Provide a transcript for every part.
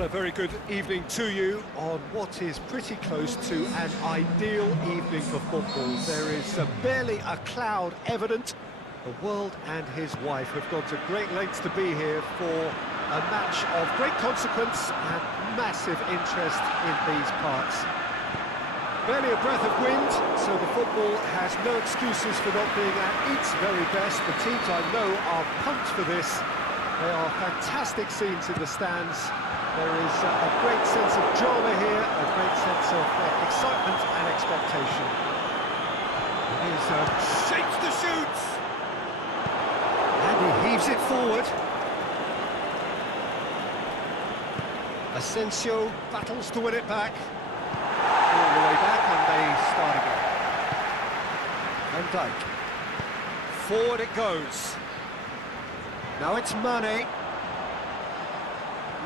Well, a very good evening to you on what is pretty close to an ideal evening for football. There is barely a cloud evident. The world and his wife have gone to great lengths to be here for a match of great consequence and massive interest in these parts. Barely a breath of wind, so the football has no excuses for not being at its very best. The teams I know are pumped for this. There are fantastic scenes in the stands. There is a great sense of drama here, a great sense of excitement and expectation. He's shapes the shoots! And he heaves it forward. Asensio battles to win it back. All the way back and they start again. Van Dijk. Forward it goes. Now it's Mane.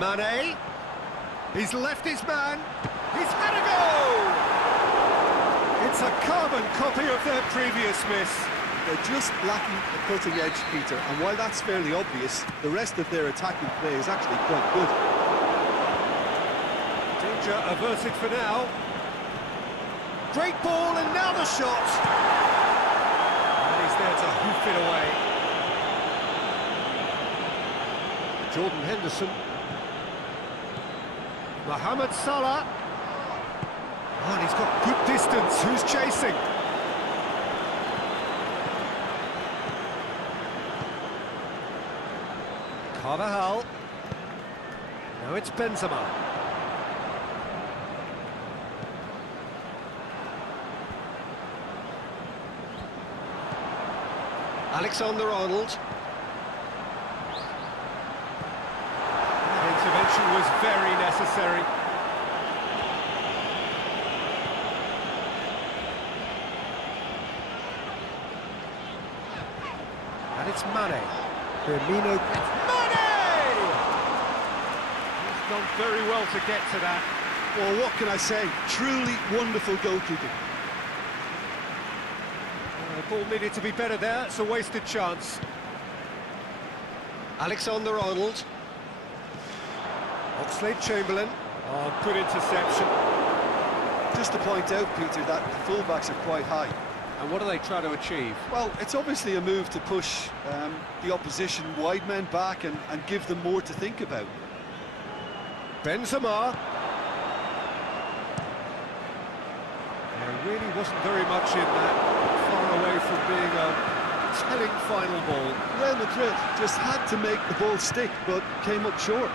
Mane. He's left his man. He's had a go! It's a carbon copy of their previous miss. They're just lacking the cutting edge, Peter, and while that's fairly obvious, the rest of their attacking play is actually quite good. Danger averted for now. Great ball, and now the shot! And he's there to hoof it away. Jordan Henderson. Mohamed Salah. Oh, and he's got good distance. Who's chasing? Carvajal. Now it's Benzema. Alexander-Arnold. Intervention was very necessary. And it's Mane. Firmino. It's Mane! He's done very well to get to that. Well, what can I say? Truly wonderful goalkeeping. The ball needed to be better there. It's a wasted chance. Alexander-Arnold. Oxlade-Chamberlain. Oh, good interception. Just to point out, Peter, that the fullbacks are quite high. And what are they trying to achieve? Well, it's obviously a move to push the opposition wide men back and give them more to think about. Benzema. There really wasn't very much in that, far away from being a telling final ball. Real Madrid just had to make the ball stick, but came up short.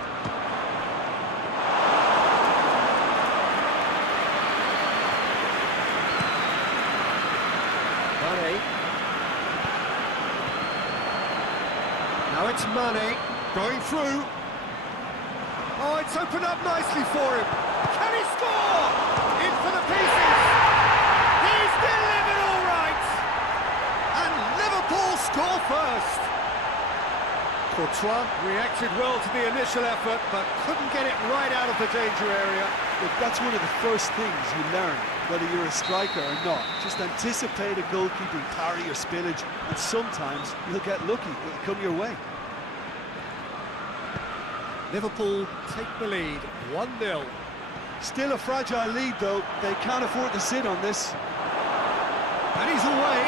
Mane. Now it's Mane, going through. Oh, it's opened up nicely for him. Can he score? In for the pieces. He's delivered all right. And Liverpool score first. Courtois reacted well to the initial effort, but couldn't get it right out of the danger area. Look, that's one of the first things you learn, whether you're a striker or not. Just anticipate a goalkeeping parry or spillage, and sometimes you'll get lucky. It'll come your way. Liverpool take the lead, 1-0. Still a fragile lead, though. They can't afford to sit on this. And he's away.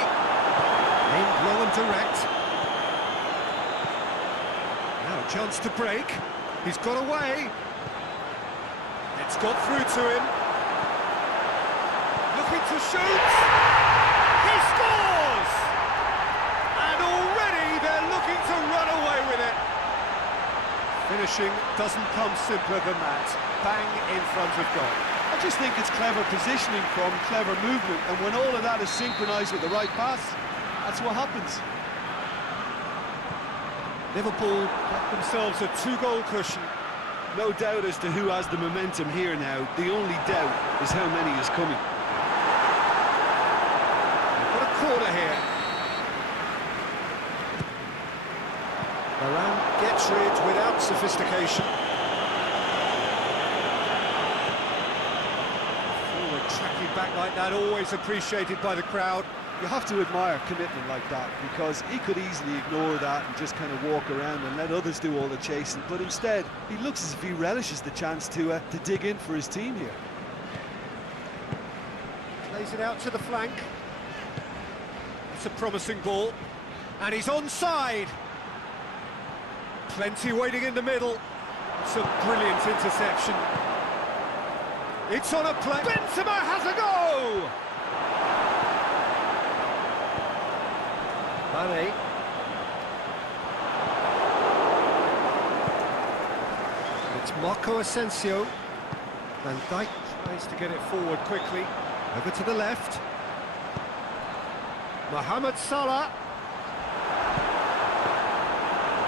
Aimed low and direct. Now a chance to break. He's got away. It's got through to him. Looking to shoot. He scores! And already they're looking to run away with it. Finishing doesn't come simpler than that. Bang in front of goal. I just think it's clever positioning from clever movement, and when all of that is synchronised with the right pass, that's what happens. Liverpool got themselves a 2-goal cushion. No doubt as to who has the momentum here now. The only doubt is how many is coming. We've got a corner here. Varane gets rid without sophistication. Forward tracking back like that, always appreciated by the crowd. You have to admire commitment like that, because he could easily ignore that and just kind of walk around and let others do all the chasing, but instead he looks as if he relishes the chance to dig in for his team here. Plays it out to the flank. It's a promising ball, and he's onside. Plenty waiting in the middle. It's a brilliant interception. It's on a play. Benzema has a go! Mane. It's Marco Asensio. Van Dijk tries to get it forward quickly. Over to the left. Mohamed Salah.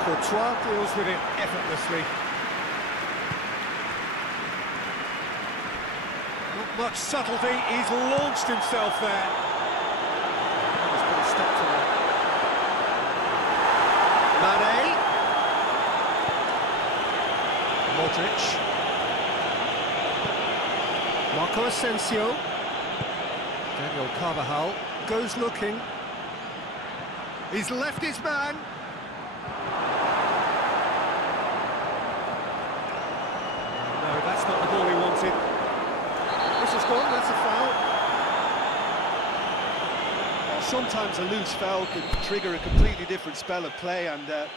Courtois deals with it effortlessly. Not much subtlety, he's launched himself there. He's put a stop to that. Mane. Modric. Marco Asensio. Daniel Carvajal goes looking. He's left his man. No, that's not the ball he wanted. This is gone, that's a foul. Well, sometimes a loose foul can trigger a completely different spell of play, and it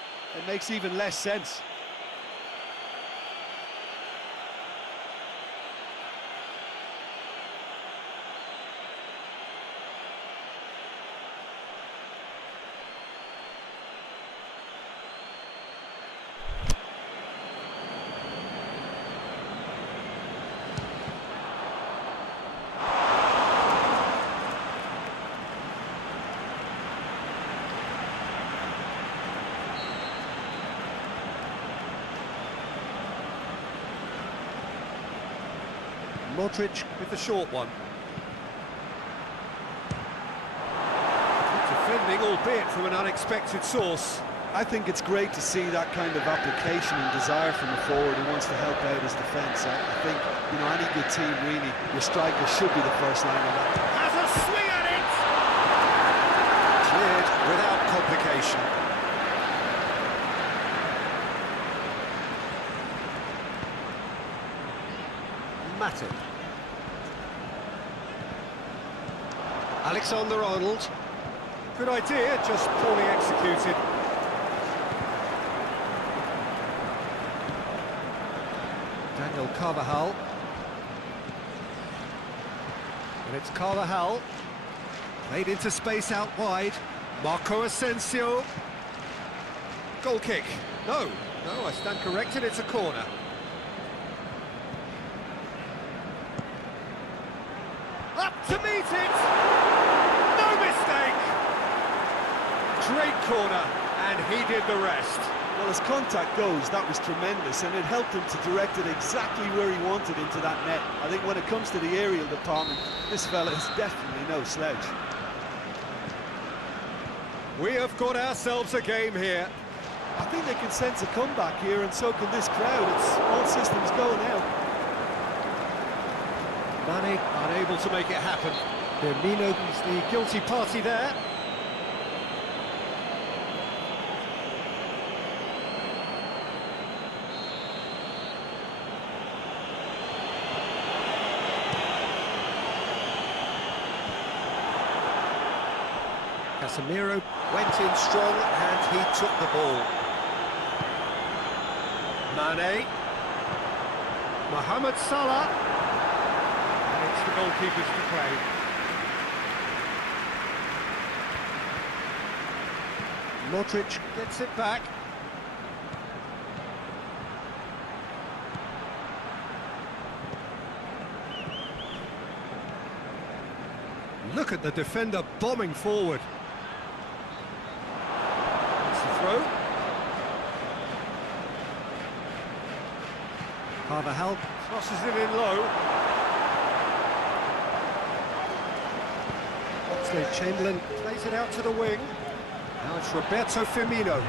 makes even less sense. Modric with the short one. Good defending, albeit from an unexpected source. I think it's great to see that kind of application and desire from a forward who wants to help out his defence. I think, you know, any good team, really, your striker should be the first line of that. Has a swing at it! Cleared without complication. Matip. Alexander-Arnold. Good idea, just poorly executed. Daniel Carvajal. And it's Carvajal. Played into space out wide. Marco Asensio. Goal kick. No, I stand corrected, it's a corner. Up to meet it! No mistake! Great corner, and he did the rest. Well, as contact goes, that was tremendous, and it helped him to direct it exactly where he wanted into that net. I think when it comes to the aerial department, this fella is definitely no slouch. We have got ourselves a game here. I think they can sense a comeback here, and so can this crowd. It's all systems go now. Mane unable to make it happen. Firmino is the guilty party there. Casemiro went in strong and he took the ball. Mane. Mohamed Salah. And it's the goalkeepers to play. Modric gets it back. Look at the defender bombing forward. That's the throw. Carvajal crosses it in low. Oxlade-Chamberlain plays it out to the wing. Now it's Roberto Firmino.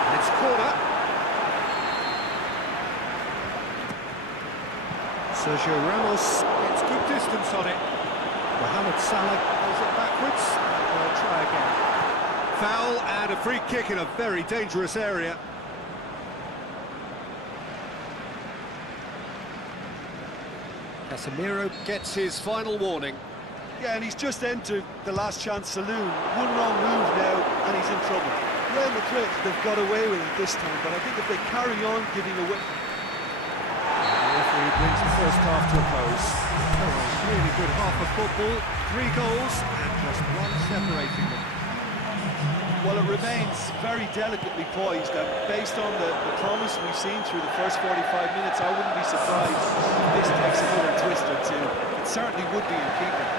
And it's corner. Sergio Ramos It's good distance on it. Mohamed Salah plays it backwards. They'll try again. Foul and a free kick in a very dangerous area. Casemiro gets his final warning. Yeah, and he's just entered the last chance saloon. One wrong move now, and he's in trouble. Real Madrid, they've got away with it this time, but I think if they carry on giving away... The referee brings the first half to a close. Oh, a really good half of football. 3 goals and just one separating them. Well, it remains very delicately poised, and based on the promise we've seen through the first 45 minutes, I wouldn't be surprised if this takes another twist or two. It certainly would be in keeping.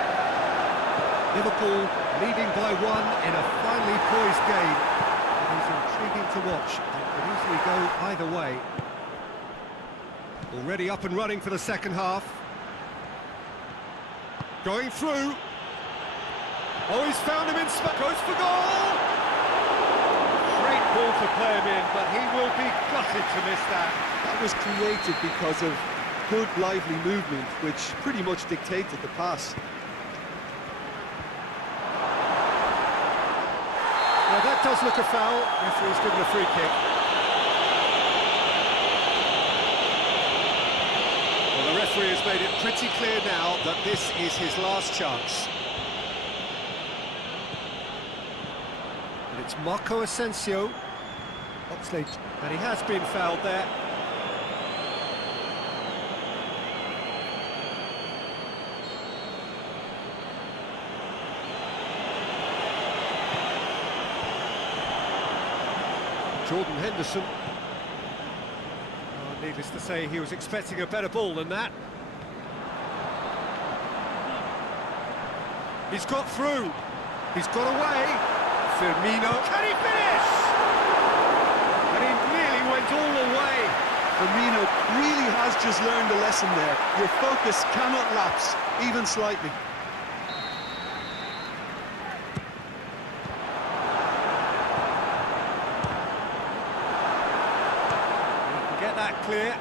Liverpool leading by 1 in a finely poised game. It is intriguing to watch. It could easily go either way. Already up and running for the second half. Going through. Oh, he's found him in space. Goes for goal! Great ball to play him in, but he will be gutted to miss that. That was created because of good, lively movement, which pretty much dictated the pass. Well, that does look a foul. Referee's given a free kick. Well, the referee has made it pretty clear now that this is his last chance. And it's Marco Asensio. Oxlade, and he has been fouled there. Jordan Henderson. Oh, needless to say, he was expecting a better ball than that. He's got through. He's got away. Firmino. Can he finish? And he nearly went all the way. Firmino really has just learned a lesson there. Your focus cannot lapse, even slightly. Get that clear.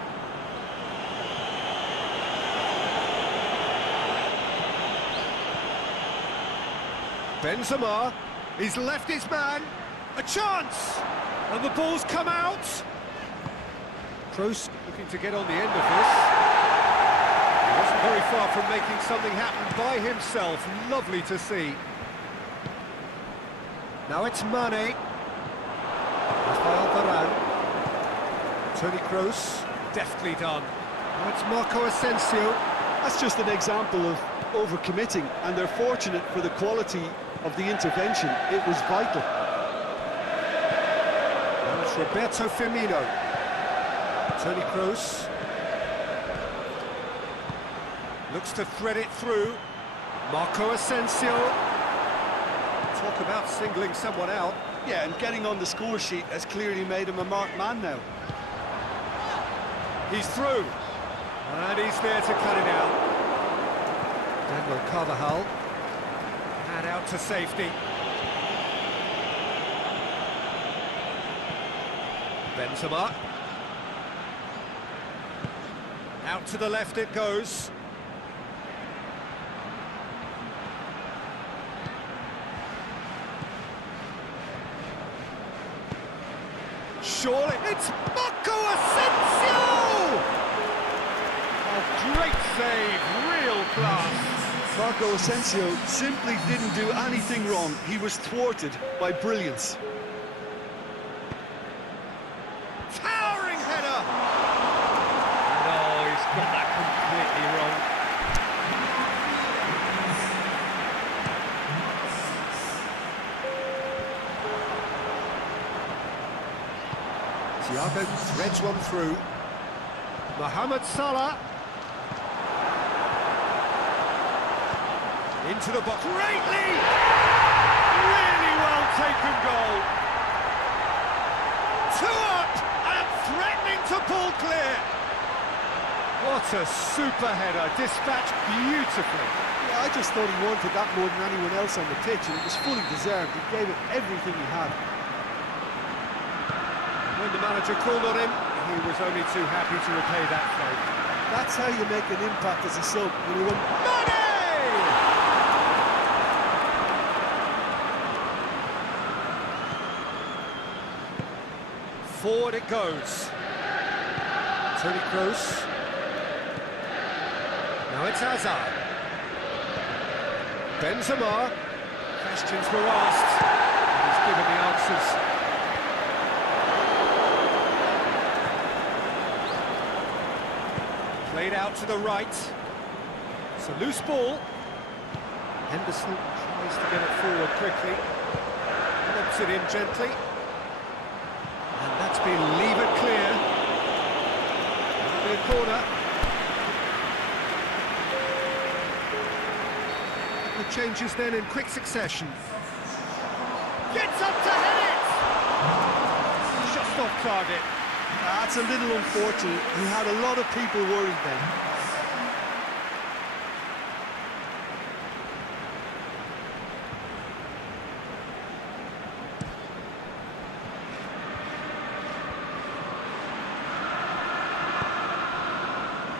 Benzema, he's left his man. A chance! And the ball's come out. Kroos looking to get on the end of this. He wasn't very far from making something happen by himself. Lovely to see. Now it's Mane. Rafael Varane. Toni Kroos, deftly done. Now it's Marco Asensio. That's just an example of overcommitting, and they're fortunate for the quality of the intervention. It was vital. Now it's Roberto Firmino. Toni Kroos. Looks to thread it through. Marco Asensio. Talk about singling someone out. Yeah, and getting on the score sheet has clearly made him a marked man now. He's through. And he's there to cut it out. Daniel Carvajal. Hand out to safety. Benzema. Out to the left it goes. Surely it's Marco Asensio! A great save, real class. Marco Asensio simply didn't do anything wrong. He was thwarted by brilliance. Towering header! No, he's got that completely wrong. Thiago threads one through. Mohamed Salah. Into the box. Great lead! Really well taken goal. 2 up and threatening to pull clear. What a super header, dispatched beautifully. Yeah, I just thought he wanted that more than anyone else on the pitch, and it was fully deserved. He gave it everything he had. When the manager called on him, he was only too happy to repay that favour. That's how you make an impact as a sub. When you run... Mane! Forward it goes. Toni Kroos. Now it's Hazard. Benzema. Questions were asked. And he's given the answers. Played out to the right. It's a loose ball. Henderson tries to get it forward quickly. Lobs it in gently. And that's been levered clear. That'll be a corner. The changes then in quick succession. Gets up to head it! Just off target. That's a little unfortunate. He had a lot of people worried then.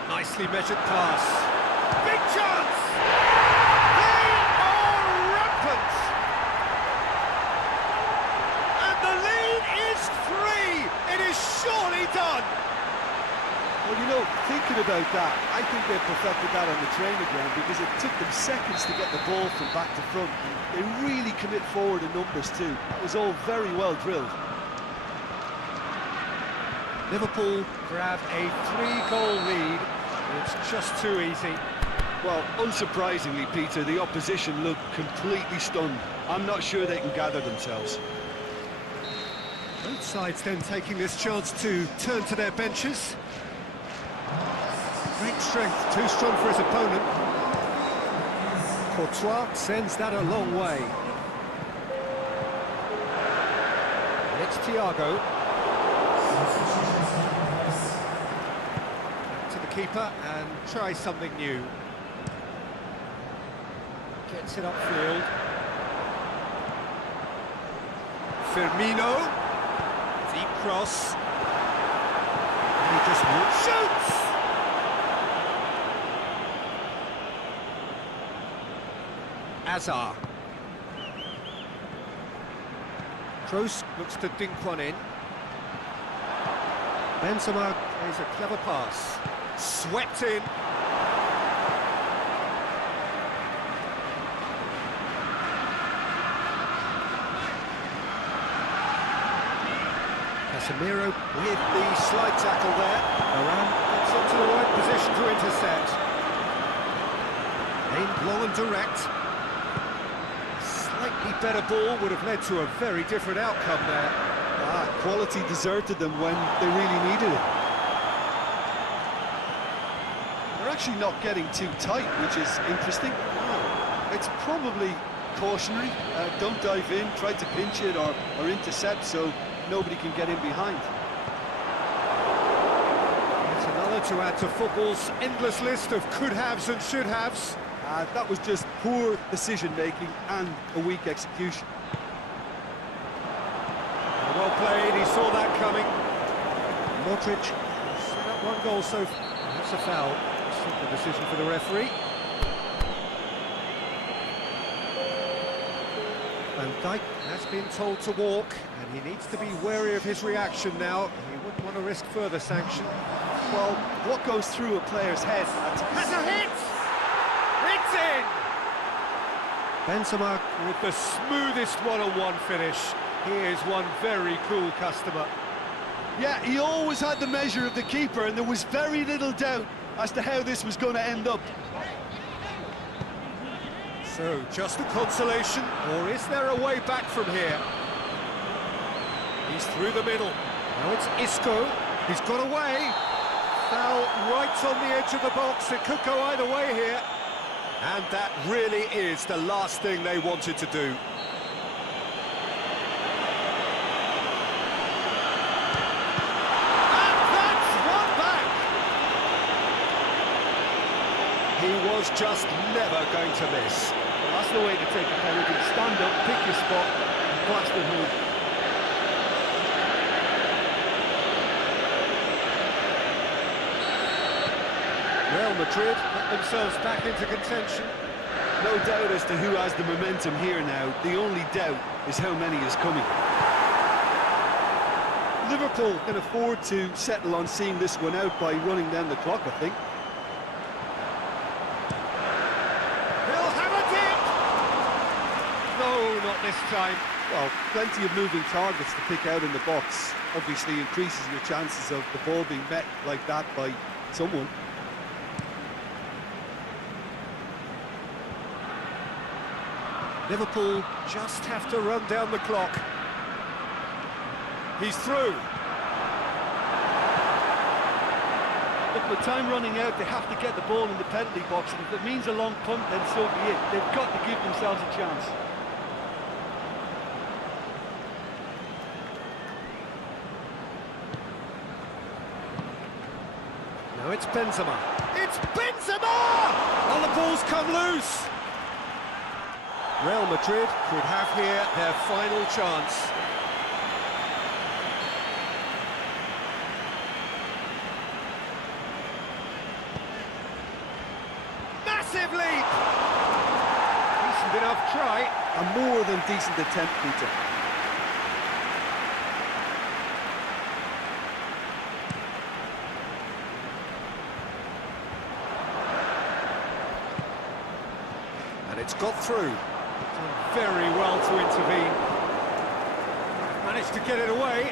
Nicely measured pass. Big chance! They are rampant! And the lead is 3! It is surely done! Well, you know, thinking about that, I think they perfected that on the training ground because it took them seconds to get the ball from back to front. And they really commit forward in numbers too. It was all very well drilled. Liverpool grab a 3-goal lead. It's just too easy. Well, unsurprisingly, Peter, the opposition looked completely stunned. I'm not sure they can gather themselves. Both sides then taking this chance to turn to their benches. Great strength, too strong for his opponent. Courtois sends that a long way. And it's Thiago. Back to the keeper and try something new. Gets it upfield. Firmino. Deep cross. And he just shoots! Hazard. Kroos looks to dink one in. Benzema plays a clever pass. Swept in. Casemiro with the slide tackle there. Varane gets into the right position to intercept. Aimed long and direct. Slightly better ball would have led to a very different outcome there. Quality deserted them when they really needed it. They're actually not getting too tight, which is interesting. It's probably cautionary. Don't dive in, try to pinch it or intercept so nobody can get in behind. It's another to add to football's endless list of could-haves and should-haves. That was just poor decision-making and a weak execution. Well played, he saw that coming. Modric set up one goal so far. That's a foul. Simple decision for the referee. Van Dijk has been told to walk, and he needs to be wary of his reaction now. He wouldn't want to risk further sanction. Well, what goes through a player's head? Has a hit! It's in! Benzema with the smoothest one-on-one finish. He is one very cool customer. Yeah, he always had the measure of the keeper, and there was very little doubt as to how this was going to end up. So, just a consolation, or is there a way back from here? He's through the middle. Now it's Isco. He's got away. Foul right on the edge of the box. It could go either way here. And that really is the last thing they wanted to do. And that's one back. He was just never going to miss. Well, that's the way to take a penalty. Stand up, pick your spot, and blast it home. Real Madrid put themselves back into contention. No doubt as to who has the momentum here now. The only doubt is how many is coming. Liverpool can afford to settle on seeing this one out by running down the clock, I think. He'll have a dip! No, not this time. Well, plenty of moving targets to pick out in the box. Obviously increases your chances of the ball being met like that by someone. Liverpool just have to run down the clock. He's through. Look, with time running out, they have to get the ball in the penalty box, and if it means a long punt, then so be it. They've got to give themselves a chance. Now it's Benzema. It's Benzema! And the ball's come loose. Real Madrid could have here their final chance. Massive leap! Decent enough try. A more than decent attempt, Peter. And it's got through. Done very well to intervene. Managed to get it away.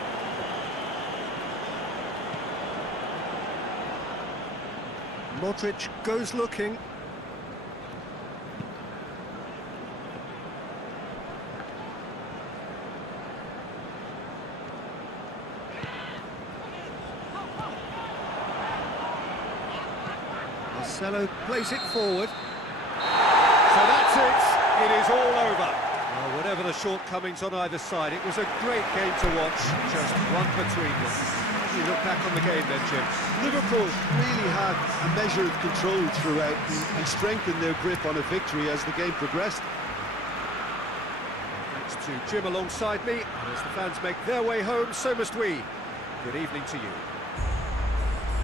Modric goes looking. Marcelo plays it forward. So that's it. It is all over. Well, whatever the shortcomings on either side, it was a great game to watch. Just one between them. You look back on the game then, Jim. Liverpool really had a measure of control throughout and strengthened their grip on a victory as the game progressed. Thanks to Jim alongside me, and as the fans make their way home, so must we. Good evening to you.